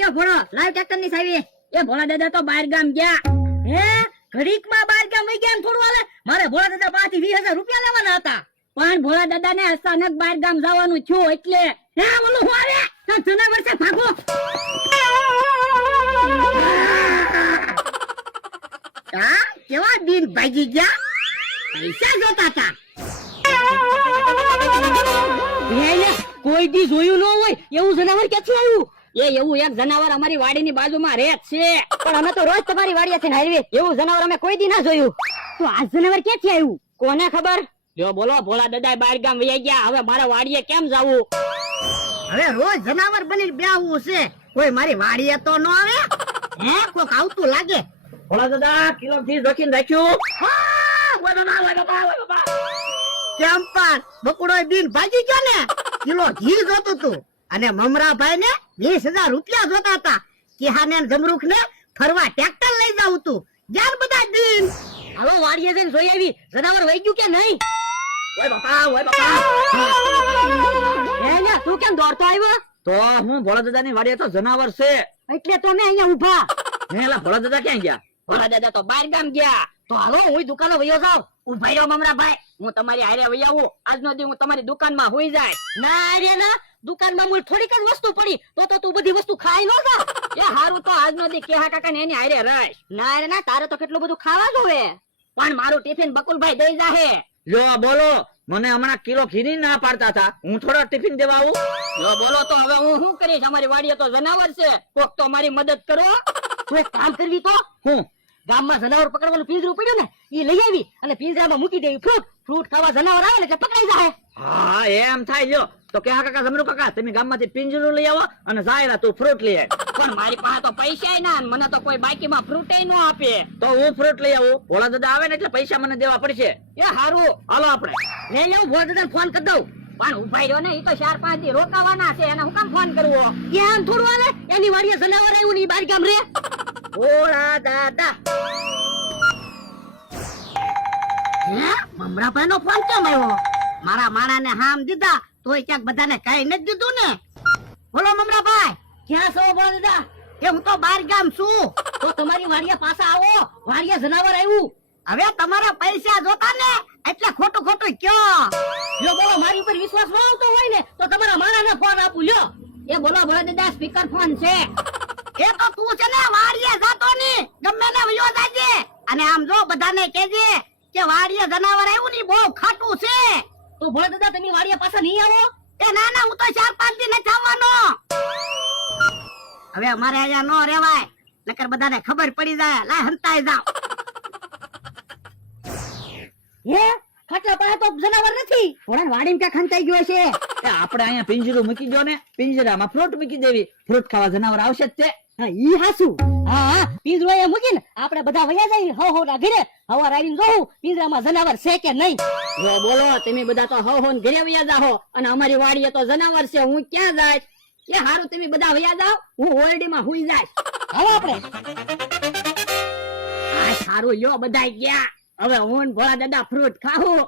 ગયો ભોળો, લાવ ટ્રેક્ટર ની સાવી. એ ભોળા દાદા તો બહાર ગામ ગયા. હે ઘડીક માં બહાર ગામ વઈ ગયા? થોડું હાલે. મારે ભોળા દાદા પાસેથી 20,000 રૂપિયા લેવાના હતા. પણ ભોળા દાદા ને અચાનક બહાર ગામ જવાનું થયું એટલે. હે ઓલું હું આવે જનાવર છે, ભાગો. કેવા દિન ભાગી ગયા, પૈસા જોતા હતા. કોઈ દી જોયું ન હોય એવું જનાવર ક્યાંથી આવ્યું? એવું એક જનાવર અમારી વાડીની બાજુમાં રહે છે, પણ અમે તો રોજ તમારી વાડીએ છે હારવી. એવું જનાવર અમે કોઈ દી ના જોયું. તો આ જનાવર ક્યાંથી આવ્યું કોને ખબર? જો બોલો, ભોળા દાદા બહાર ગામ વહી ગયા, હવે મારા વાડીએ કેમ જાવું? હવે રોજ જનાવર બની બેહવું છે, કોઈ મારી વાડીએ તો ન આવે. હે કોક આવતું લાગે. ભોળા દાદા કિલો ઘી જોખીને રાખ્યું. કેમ પણ બકુડો બીન ભાગી ગયો ને, કિલો ઘી જોતું તું. અને મમરાભાઈ ને 20,000 રૂપિયા જોતા હતા. કિહાને જમરૂખ ને ફરવા ટ્રેક્ટર લઈ જાવું તું. જ્ઞાન બધા દિન. હાલો વાડીએ જઈને જોઈ આવી, જનાવર વહી ગયું કે નહીં? ઓય બાપા, ઓય બાપા. હે ને તું કેમ દોડતો આવ્યો? તો હું ભોળા દાદા ની વાડીએ તો જનાવર છે એટલે તો મેં અહીંયા ઊભા. ને એલા ભોળા દાદા ક્યાં ગયા? ભોળા દાદા તો બહાર ગામ ગયા. તો હાલો હું દુકાને વયો જાઉં. ઉભા રહ્યો મમરાભાઈ, હું તમારી હારે વહી આવું. આજનો દી હું તમારી દુકાનમાં હોઈ જાય. ના અરે ના, દુકાનમાં મૂળ થોડીક જ વસ્તુ પડી તો તું બધી વસ્તુ ખાઈ નો જા. એ હારું તો આજનો દી કેહા કાકા ને એની હારે રાખ. ના અરે ના, તારે તો કેટલું બધું ખાવા જોવે. પણ મારું ટિફિન બકુલભાઈ દઈ જાહે. જો બોલો, મને હમણાં કિલો ઘી ના પાડતા હતા, હું થોડા ટિફિન દેવા આવું? જો બોલો તો હવે હું શું કરીશ? અમારી વાડીએ તો જનાવર છે, કોક તો મારી મદદ કરો. તું એક કામ કરવી તો હું ગામમાં જનાવર પકડવાનું પિંજરું પડ્યું ને, એ લઈ આવી અને પિંજરામાં મૂકી દેવી. ફ્રૂટ ખાવા જનાવર આવે ને એટલે પકડાઈ જાય. હા એમ થાય. લ્યો તો કે કાકા જમરૂ કાકા, તમે ગામમાંથી પિંજરું લઈ આવો અને જાય તું ફ્રૂટ લઈ આવ. પણ મારી પાસે તો પૈસા ના, મને તો કોઈ બાકીમાં ફ્રૂટ ન આપે. તો હું ફ્રૂટ લઈ આવું. ભોળા દાદા આવે ને એટલે પૈસા મને દેવા પડશે. એ હારું, હાલો આપણે લે જાઉં, ભોળા દાદાને ફોન કરી દઉં. પણ ઉભા રહ્યો ને, એ તો 4-5 દી રોકાવાના છે, એને હું કામ ફોન કરવો? એમ થોડું હાલે, એની વાડીએ જનાવર આવ્યું ને બહાર ગામ રે. ભોળા દાદા મમરાભાઈ નો ફોન કેમ આવ્યો? મારા માણા ને હામ દીધા તોય ક્યાંક બધાને કઈ નથી દીધું ને. બોલો મમરાભાઈ, ક્યાં છો ભોળા દાદા? એ હું તો બહાર ગામ છું. તો તમારી વાડીએ પાછા આવો, વાડીએ જનાવર આવ્યું. હવે તમારા પૈસા જોતા ને એટલે ખોટું ખોટું કયો. લ્યો બોલો, મારી ઉપર વિશ્વાસ ન આવતો હોય ને તો તમારા માણાને ફોન આપું. લ્યો એ બોલો ભોળા દાદા, સ્પીકર ફોન છે. એ તો તું છે ને વાડીએ જાતો ની, ગમે ને વયો જાજે. અને આમ જો બધાને કહેજે કે વાડીએ જનાવર આવ્યું ની બહુ ખાટું છે. તો ભોળા દાદા તમે વાડીએ પાછા નહીં આવો? એ ના ના, હું તો 4-5 દી નથી આવવાનો. હવે અમારે અહીંયા નો રેવાય, નકર બધાને ખબર પડી જાય. લાય હંતાઈ જાવ. હે ખાટલા પાસે તો જનાવર નથી. ભોળા વાડીમાં ક્યાં ખંતાઈ ગયો છે? આપણે અહીંયા પિંજરું મૂકી દો ને, પિંજરામાં ફ્રૂટ મૂકી દેવી. ફ્રૂટ ખાવા જનાવર આવશે જ તે. ઈ હાસુ. હા પિંજરો એ મૂકીને આપણે બધા વયા જાય હો ના ઘરે. હવાર આવીને જોઉં પિંજરામાં જનાવર છે કે નહીં. જો બોલો, તમે બધા તો હો ને ઘરે વયા જાઓ અને અમારી વાડીએ તો જનાવર છે, હું ક્યાં જાય? એ હારું તમે બધા વયા જાઓ, હું ઓરડીમાં હુઈ જાય. હાલો આપણે. હા સારું, લ્યો બધા ગયા. હવે હું ભોળા દાદા ફ્રૂટ ખાવું.